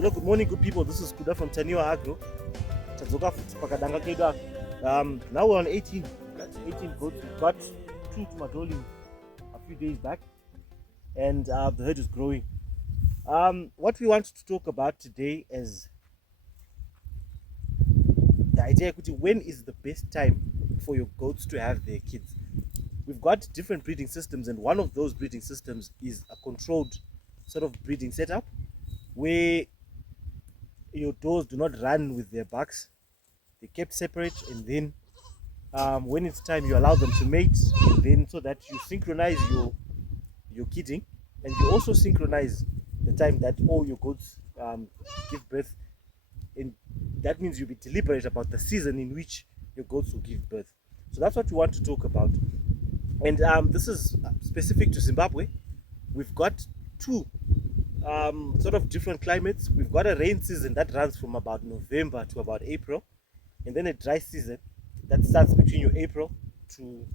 Hello, good morning, good people. This is Kuda from Taniwa Agro. Now we're on 18. That's 18 goats. We got 2 to Madoli a few days back, and the herd is growing. What we want to talk about today is the idea when is the best time for your goats to have their kids. We've got different breeding systems, and one of those breeding systems is a controlled sort of breeding setup where your doors do not run with their bucks. They're kept separate, and then when it's time you allow them to mate, and then so that you synchronize your kidding, and you also synchronize the time that all your goats give birth. And that means you'll be deliberate about the season in which your goats will give birth. So that's what we want to talk about. And this is specific to Zimbabwe. We've got 2 sort of different climates. We've got a rain season that runs from about November to about April, and then a dry season that starts between your April to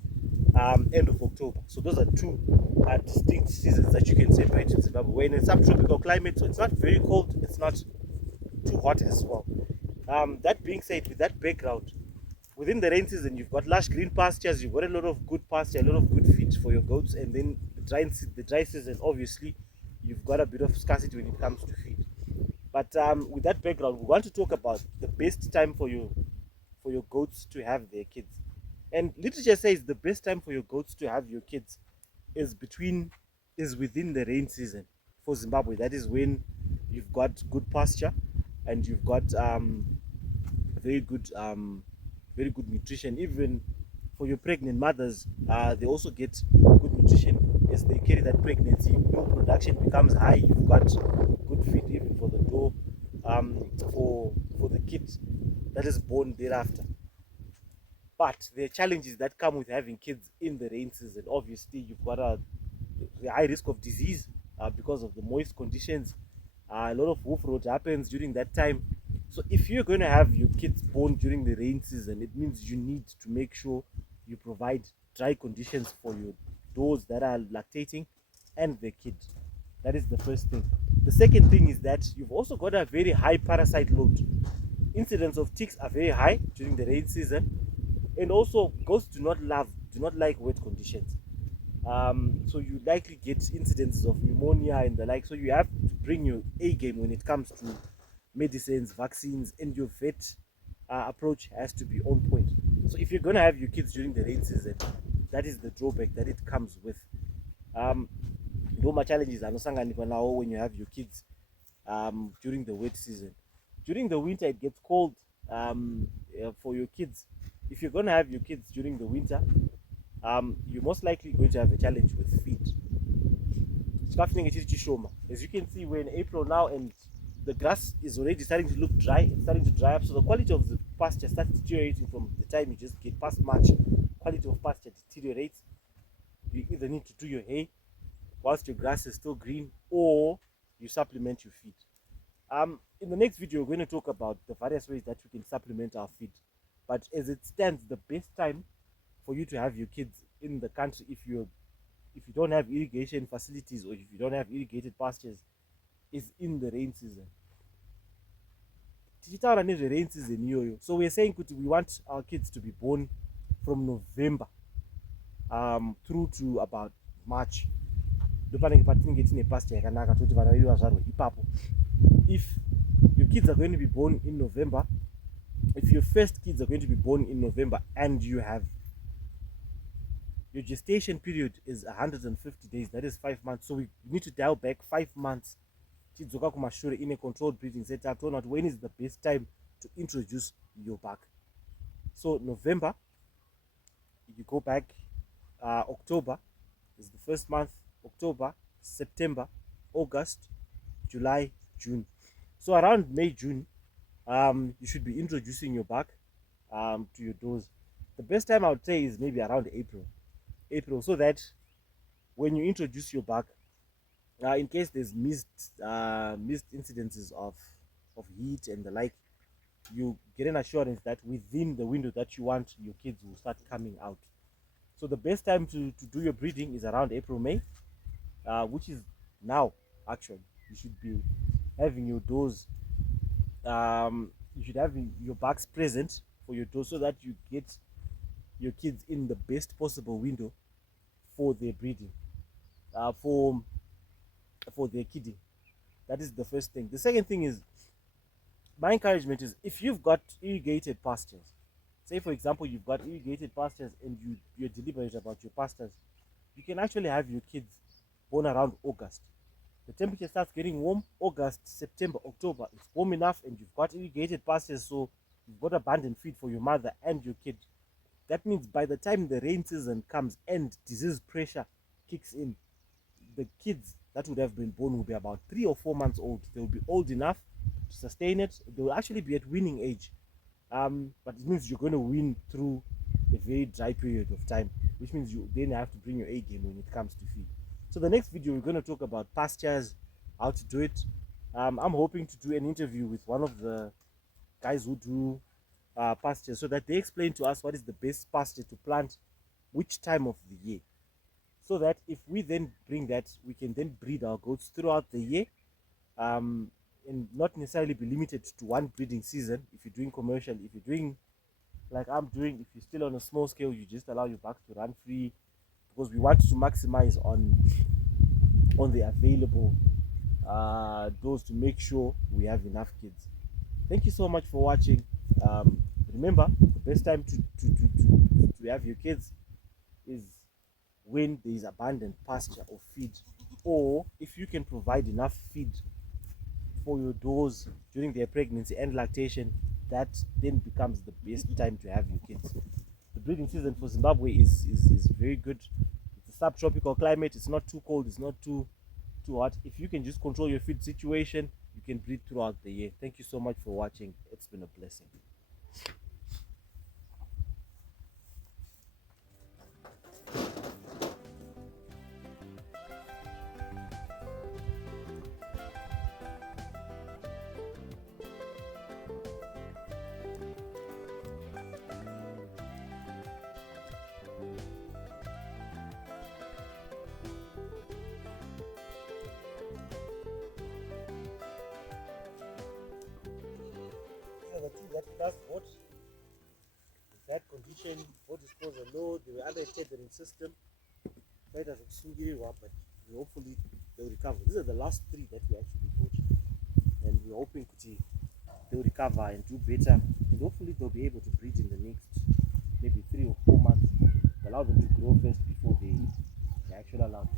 end of October. So those are 2 distinct seasons that you can separate in Zimbabwe. We're in a subtropical climate, so it's not very cold, it's not too hot as well. That being said, with that background, within the rain season, you've got lush green pastures, you've got a lot of good pasture, a lot of good feed for your goats, and then the dry season, obviously, you've got a bit of scarcity when it comes to feed. But with that background, we want to talk about the best time for your goats to have their kids. And literature says the best time for your goats to have your kids is within the rain season for Zimbabwe. That is when you've got good pasture and you've got very good nutrition. Even for your pregnant mothers, they also get good nutrition as they carry that pregnancy. Milk production becomes high. You've got good feed even for the doe, for the kid that is born thereafter. But there are challenges that come with having kids in the rain season. Obviously, you've got a high risk of disease because of the moist conditions. A lot of hoof rot happens during that time. So if you're going to have your kids born during the rain season, it means you need to make sure you provide dry conditions for your does that are lactating and the kid. That is the first thing. The second thing is that you've also got a very high parasite load. Incidence of ticks are very high during the rain season, and also goats do not like wet conditions. So you likely get incidences of pneumonia and the like. So you have to bring your A game when it comes to medicines, vaccines, and your vet approach has to be on point. So if you're going to have your kids during the rain season, that is the drawback that it comes with. Ndoma challenges anosanganikwa nawo when you have your kids during the wet season. During the winter, it gets cold for your kids. If you're going to have your kids during the winter, you're most likely going to have a challenge with feed. As you can see, we're in April now, and the grass is already starting to look dry. It's starting to dry up, so the quality of the pasture starts deteriorating from the time you just get past March. Quality of pasture deteriorates. You either need to do your hay whilst your grass is still green, or you supplement your feed. In the next video, we're going to talk about the various ways that we can supplement our feed. But as it stands, the best time for you to have your kids in the country, if you don't have irrigation facilities or if you don't have irrigated pastures, is in the rain season. Rain season. So we're saying we want our kids to be born from November through to about March. If your kids are going to be born in November, if your first kids are going to be born in November and you have your gestation period is 150 days, that is 5 months. So we need to dial back 5 months in a controlled breeding setup to know when is the best time to introduce your buck. So November, you go back, October is the first month, October, September, August, July, June. So around May, June, you should be introducing your buck to your does. The best time I would say is maybe around April, so that when you introduce your buck, in case there's missed incidences of heat and the like, you get an assurance that within the window that you want, your kids will start coming out. So the best time to do your breeding is around April, May, which is now. Actually, you should be having your doors, you should have your bucks present for your doors so that you get your kids in the best possible window for their breeding, uh, for for their kidding. That is the first thing. The second thing is, my encouragement is, if you've got irrigated pastures, say for example you've got irrigated pastures and you're deliberate about your pastures, you can actually have your kids born around August. The temperature starts getting warm August, September, October. It's warm enough and you've got irrigated pastures, so you've got abundant feed for your mother and your kid. That means by the time the rain season comes and disease pressure kicks in, the kids that would have been born will be about 3 or 4 months old. They will be old enough to sustain it. They will actually be at winning age. But it means you're going to win through a very dry period of time, which means you then have to bring your A game when it comes to feed. So the next video we're going to talk about pastures, how to do it. I'm hoping to do an interview with one of the guys who do pastures, so that they explain to us what is the best pasture to plant, which time of the year, so that if we then bring that, we can then breed our goats throughout the year, and not necessarily be limited to one breeding season. If you're doing commercial, if you're doing like I'm doing, if you're still on a small scale, you just allow your bucks to run free, because we want to maximize on the available dose to make sure we have enough kids. Thank you so much for watching. Remember, the best time to have your kids is when there is abundant pasture or feed, or if you can provide enough feed for your does during their pregnancy and lactation, that then becomes the best time to have your kids. The breeding season for Zimbabwe is very good. It's a subtropical climate. It's not too cold, it's not too hot. If you can just control your feed situation, you can breed throughout the year. Thank you so much for watching. It's been a blessing. The tea that does hot, with that condition, hot disposal low, they were under a tethering system. But hopefully they'll recover. These are the last 3 that we actually bought, and we're hoping they'll recover and do better, and hopefully they'll be able to breed in the next maybe 3 or 4 months. Allow them to grow first before they actually allowed.